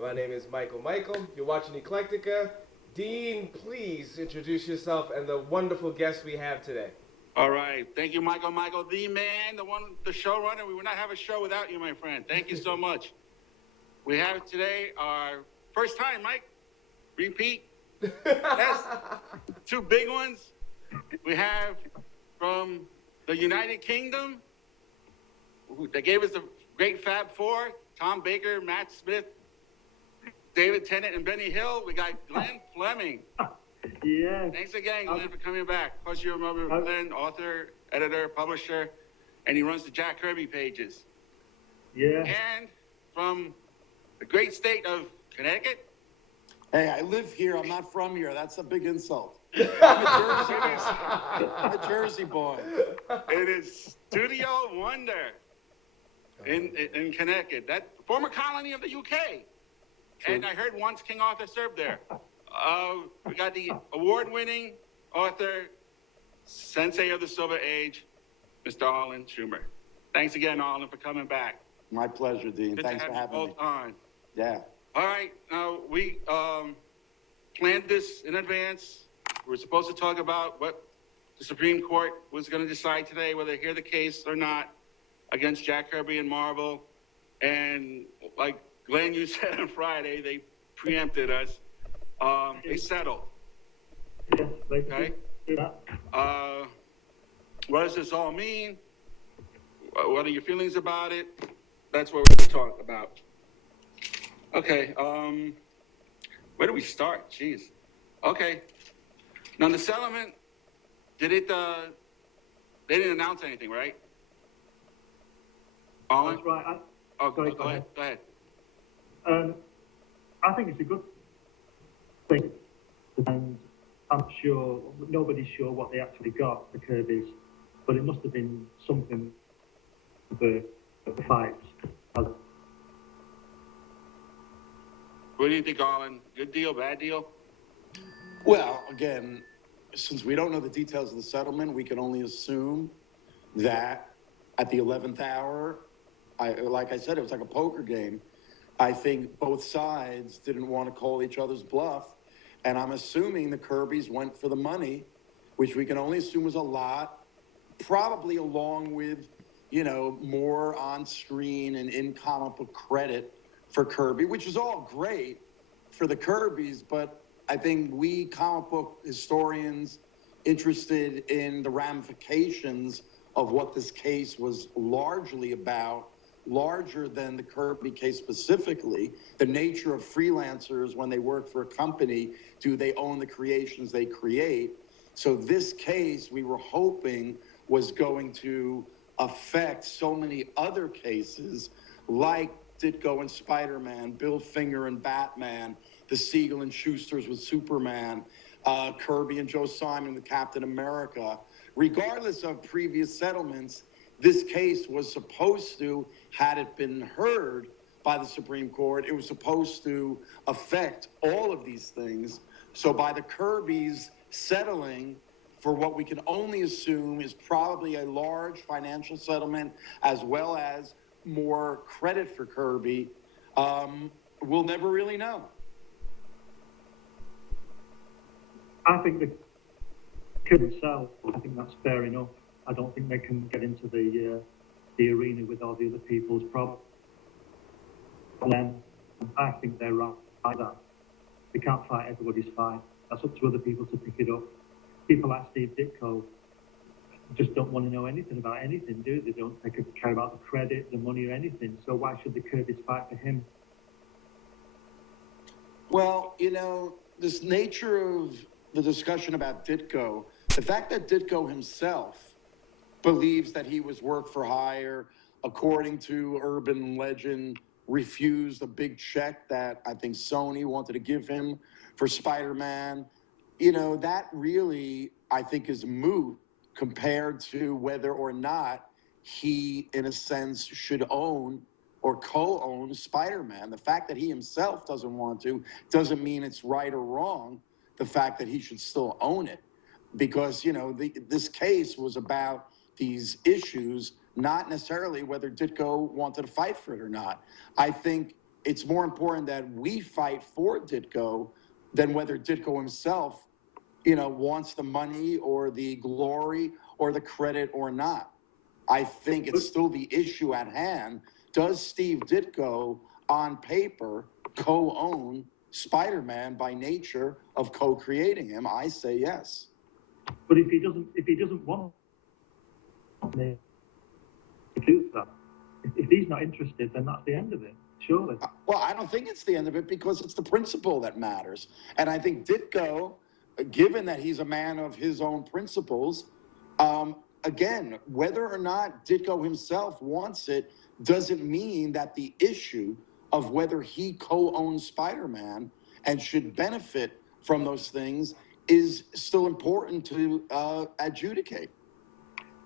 My name is Michael. You're watching Eclectica. Dean, please introduce yourself and the wonderful guest we have today. All right. Thank you, Michael. Michael, the man, the showrunner. We would not have a show without you, my friend. Thank you so much. We have today our first time, Mike. Repeat. Yes. Two big ones. We have from the United Kingdom. They gave us a great Fab Four: Tom Baker, Matt Smith, David Tennant, and Benny Hill. We got Glenn Fleming. Yeah. Thanks again, Glenn, for coming back. Of course, you remember Glenn, author, editor, publisher, and he runs the Jack Kirby pages. Yeah. And from the great state of Connecticut. Hey, I live here. I'm not from here. That's a big insult. I'm a Jersey boy. I'm a Jersey boy. It is Studio Wonder in Connecticut, that former colony of the UK. True. And I heard once King Arthur served there. We got the award-winning author, sensei of the Silver Age, Mr. Arlen Schumer. Thanks again, Arlen, for coming back. My pleasure, Dean. Good Thanks to for have you having me. both on. Yeah. All right. Now, we planned this in advance. We were supposed to talk about what the Supreme Court was going to decide today, whether to hear the case or not against Jack Kirby and Marvel. And like Glenn, you said on Friday, they preempted us. They settled. Yes, okay. Yeah. What does this all mean? What are your feelings about it? That's what we're going to talk about. Okay. Where do we start? Jeez. Okay. Now the settlement, did it? They didn't announce anything, right? Arlen? That's right. Sorry, go ahead. Go ahead. I think it's a good thing, and I'm sure nobody's sure what they actually got, the Kirbys, but it must have been something for the fights. What do you think, Arlen? Good deal, bad deal? Well, again, since we don't know the details of the settlement, we can only assume that at the 11th hour, like I said, it was like a poker game. I think both sides didn't want to call each other's bluff. And I'm assuming the Kirbys went for the money, which we can only assume was a lot, probably along with, more on screen and in comic book credit for Kirby, which is all great for the Kirbys. But I think we comic book historians interested in the ramifications of what this case was largely about, larger than the Kirby case specifically, the nature of freelancers when they work for a company, do they own the creations they create? So this case, we were hoping, was going to affect so many other cases like Ditko and Spider-Man, Bill Finger and Batman, the Siegel and Schusters with Superman, Kirby and Joe Simon with Captain America. Regardless of previous settlements, this case was supposed to, had it been heard by the Supreme Court, it was supposed to affect all of these things. So by the Kirbys settling for what we can only assume is probably a large financial settlement, as well as more credit for Kirby, we'll never really know. I think the kid themselves, I think that's fair enough. I don't think they can get into the arena with all the other people's problems. I think they're right by that. They can't fight everybody's fight. That's up to other people to pick it up. People like Steve Ditko just don't want to know anything about anything, do they? They don't care about the credit, the money, or anything. So why should the Kirbys fight for him? Well, this nature of the discussion about Ditko, the fact that Ditko himself believes that he was work for hire, according to urban legend, refused a big check that I think Sony wanted to give him for Spider-Man. That really, I think, is moot compared to whether or not he, in a sense, should own or co-own Spider-Man. The fact that he himself doesn't want to doesn't mean it's right or wrong. The fact that he should still own it, because this case was about these issues, not necessarily whether Ditko wanted to fight for it or not. I think it's more important that we fight for Ditko than whether Ditko himself, wants the money or the glory or the credit or not. I think it's still the issue at hand. Does Steve Ditko, on paper, co-own Spider-Man by nature of co-creating him? I say yes. But if he doesn't want to do that, if he's not interested, then that's the end of it, surely. Well, I don't think it's the end of it because it's the principle that matters. And I think Ditko, given that he's a man of his own principles, again, whether or not Ditko himself wants it doesn't mean that the issue of whether he co-owns Spider-Man and should benefit from those things is still important to adjudicate.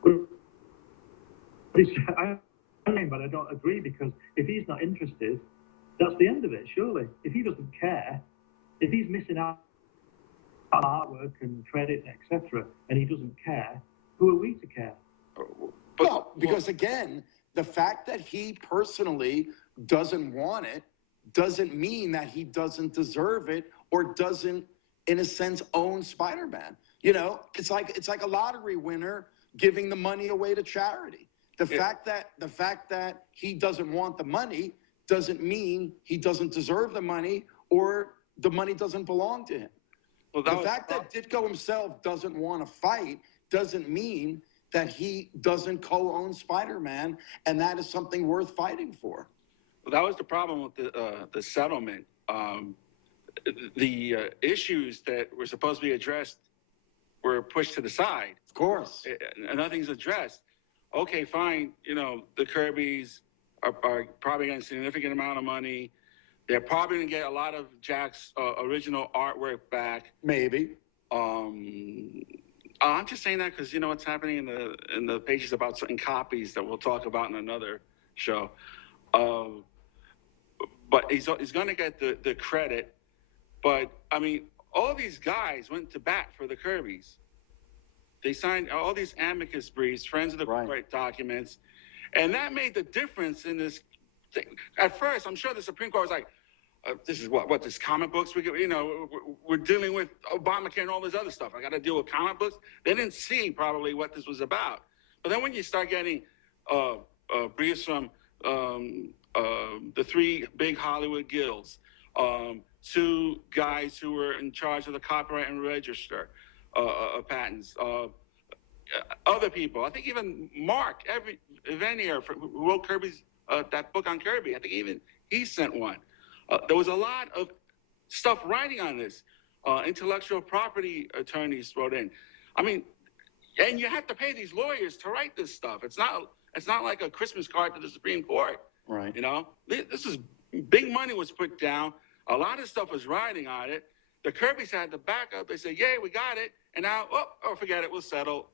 But I don't agree, because if he's not interested, that's the end of it, surely. If he doesn't care, if he's missing out on artwork and credit, etc., and he doesn't care, who are we to care? Well, because again, the fact that he personally doesn't want it doesn't mean that he doesn't deserve it or doesn't, in a sense, own Spider-Man. It's like a lottery winner giving the money away to charity. The fact that he doesn't want the money doesn't mean he doesn't deserve the money or the money doesn't belong to him. Well, the fact that Ditko himself doesn't want to fight doesn't mean that he doesn't co-own Spider-Man, and that is something worth fighting for. Well, that was the problem with the settlement. The issues that were supposed to be addressed were pushed to the side. Of course. Nothing's addressed. Okay, fine. The Kirbys are probably getting a significant amount of money. They're probably going to get a lot of Jack's original artwork back. Maybe. I'm just saying that because you know what's happening in the pages about certain copies that we'll talk about in another show. But he's going to get the credit. But I mean, all these guys went to bat for the Kirbys. They signed all these amicus briefs, friends of the right documents, and that made the difference in this thing. At first, I'm sure the Supreme Court was like, "This is what this comic books we're dealing with Obamacare and all this other stuff. I got to deal with comic books." They didn't see probably what this was about. But then when you start getting briefs from the three big Hollywood guilds, two guys who were in charge of the copyright and register patents, other people. I think even Mark Evanier, who wrote Kirby's that book on Kirby, I think even he sent one. There was a lot of stuff writing on this. Intellectual property attorneys wrote in. I mean, and you have to pay these lawyers to write this stuff. It's not like a Christmas card to the Supreme Court. Right. This is big money was put down. A lot of stuff was riding on it. The Kirbys had to back up. They said, "Yay, we got it." And now, forget it. We'll settle.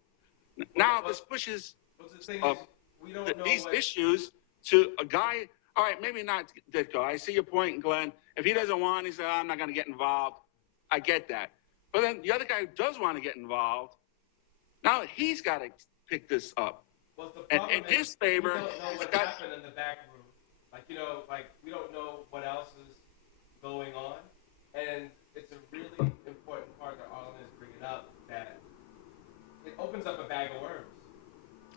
Now this pushes these issues to a guy. All right, maybe not Ditko. I see your point, Glenn. If he doesn't want, he said, "I'm not going to get involved." I get that. But then the other guy who does want to get involved, now he's got to pick this up. Well, the problem in his favor, we don't know what happened in the back room. We don't know what else is going on. And it's a really important part that Arlen is bringing up, that it opens up a bag of worms.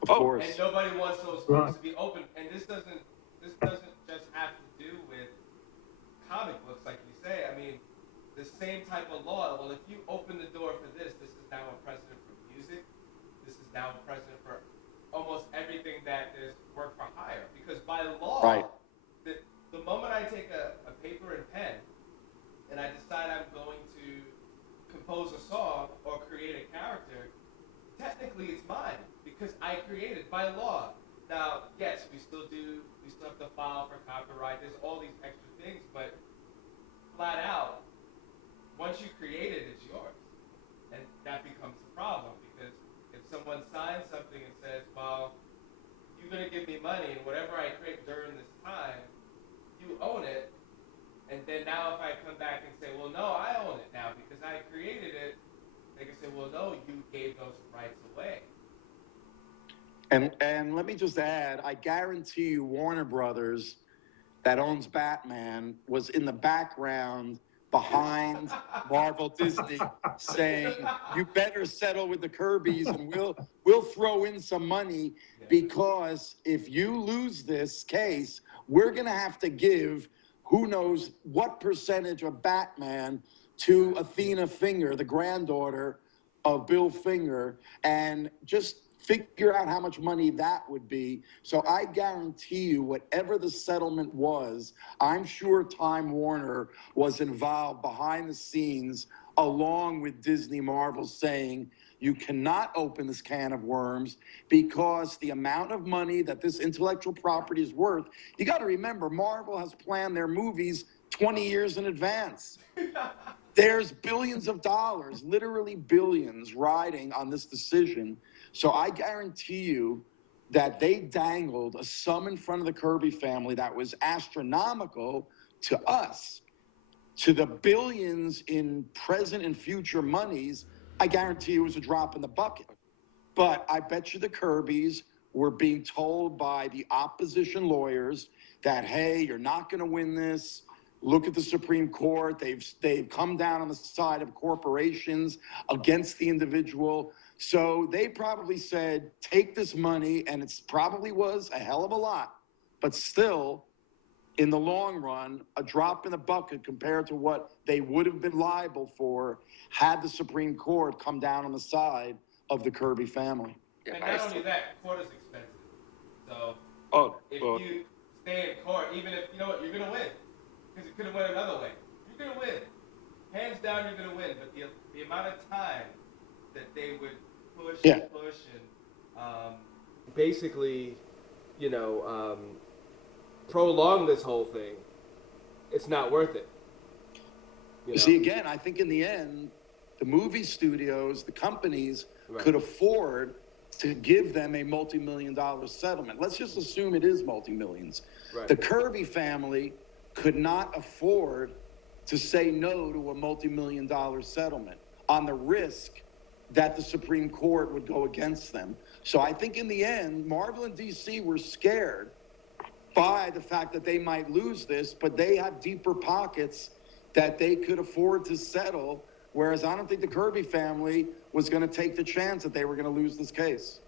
Of course. And nobody wants those worms to be open. And this doesn't just have to do with comic books, like you say. I mean, the same type of law. Well, if you open the door for this is now a precedent for music. This is now a precedent for almost everything that is work for hire. Because by law, the moment I take a paper and pen and I decide I'm going to compose a song or create a character, technically it's mine because I created by law. Now, yes, we still have to file for copyright. There's all these extra things, but flat out, once you create it, it's yours. And that becomes a problem because if someone signs something and says, well, you're going to give me money and whatever I create during this time, you own it. And then now if I come back and say, well, no, I own it now because I created it, they can say, well, no, you gave those rights away. And let me just add, I guarantee you Warner Brothers that owns Batman was in the background behind Marvel Disney saying, you better settle with the Kirbys and we'll throw in some money because if you lose this case, we're going to have to give who knows what percentage of Batman to Athena Finger, the granddaughter of Bill Finger, and just figure out how much money that would be. So I guarantee you, whatever the settlement was, I'm sure Time Warner was involved behind the scenes, along with Disney Marvel, saying, you cannot open this can of worms because the amount of money that this intellectual property is worth, you got to remember, Marvel has planned their movies 20 years in advance. There's billions of dollars, literally billions, riding on this decision. So I guarantee you that they dangled a sum in front of the Kirby family that was astronomical to us. To the billions in present and future monies, I guarantee you it was a drop in the bucket. But I bet you the Kirbys were being told by the opposition lawyers that, hey, you're not going to win this. Look at the Supreme Court. They've come down on the side of corporations against the individual. So they probably said, take this money, and it probably was a hell of a lot. But still, in the long run, a drop in the bucket compared to what they would have been liable for had the Supreme Court come down on the side of the Kirby family. And not only that, court is expensive. So if well, you stay in court, even if, you know what, you're going to win. Because you could have went another way. You're going to win. Hands down, you're going to win. But the amount of time that they would push and push and basically, you know, prolong this whole thing, it's not worth it. You know? See, again, I think in the end, the movie studios, the companies could afford to give them a multi-million-dollar settlement. Let's just assume it is multi-millions. Right. The Kirby family could not afford to say no to a multi-million-dollar settlement on the risk that the Supreme Court would go against them. So I think in the end, Marvel and DC were scared by the fact that they might lose this, but they have deeper pockets that they could afford to settle, whereas I don't think the Kirby family was going to take the chance that they were going to lose this case.